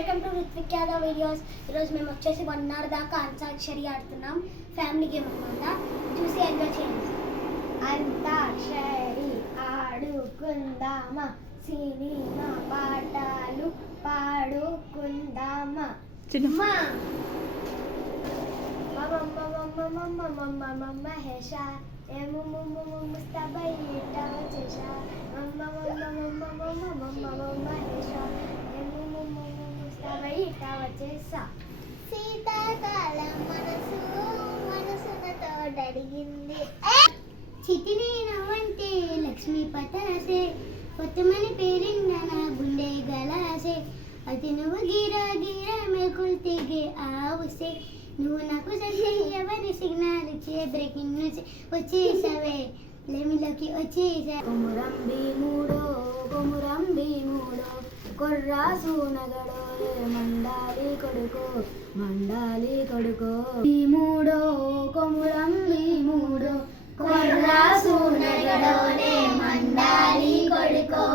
Welcome to Rithvik Yadav videos. ఈరోజు మేము వచ్చేసి 1 hour దాకా అంతాక్షరి ఆడుతున్నాం. ఫ్యామిలీ గేమ్ అనమాట. చూసి ఎంజాయ్ చేయండి. అంతాక్షరి ఆడుకుందామా, సినిమా పాటలు పాడుకుందామా. మహేష ముస్తబయ్యేట వచ్చేసా మహేష ముస్తబయ్యేట వచ్చేసా. శీతాకాలం మనసునతో అడిగింది చితిని నవ్వంటే లక్ష్మీ పటాసే కొత్తమని పేరిందన గుండె గలాసే అది నువ్వు గిరా గిరా మెకుల్తిగే ఆవుసే నువ్వు నాకు ఎవరి సిగ్నల్ ఇచ్చే బ్రేకింగ్ న్యూస్ వచ్చేసావే లెమిలోకి వచ్చేసా. కొమురంబి మూడో కొర్రాసు నగడో మండాలి కొడుకో మూడో కొమురంబి మూడో కొర్రాసు నగడోలే మండాలి కొడుకో.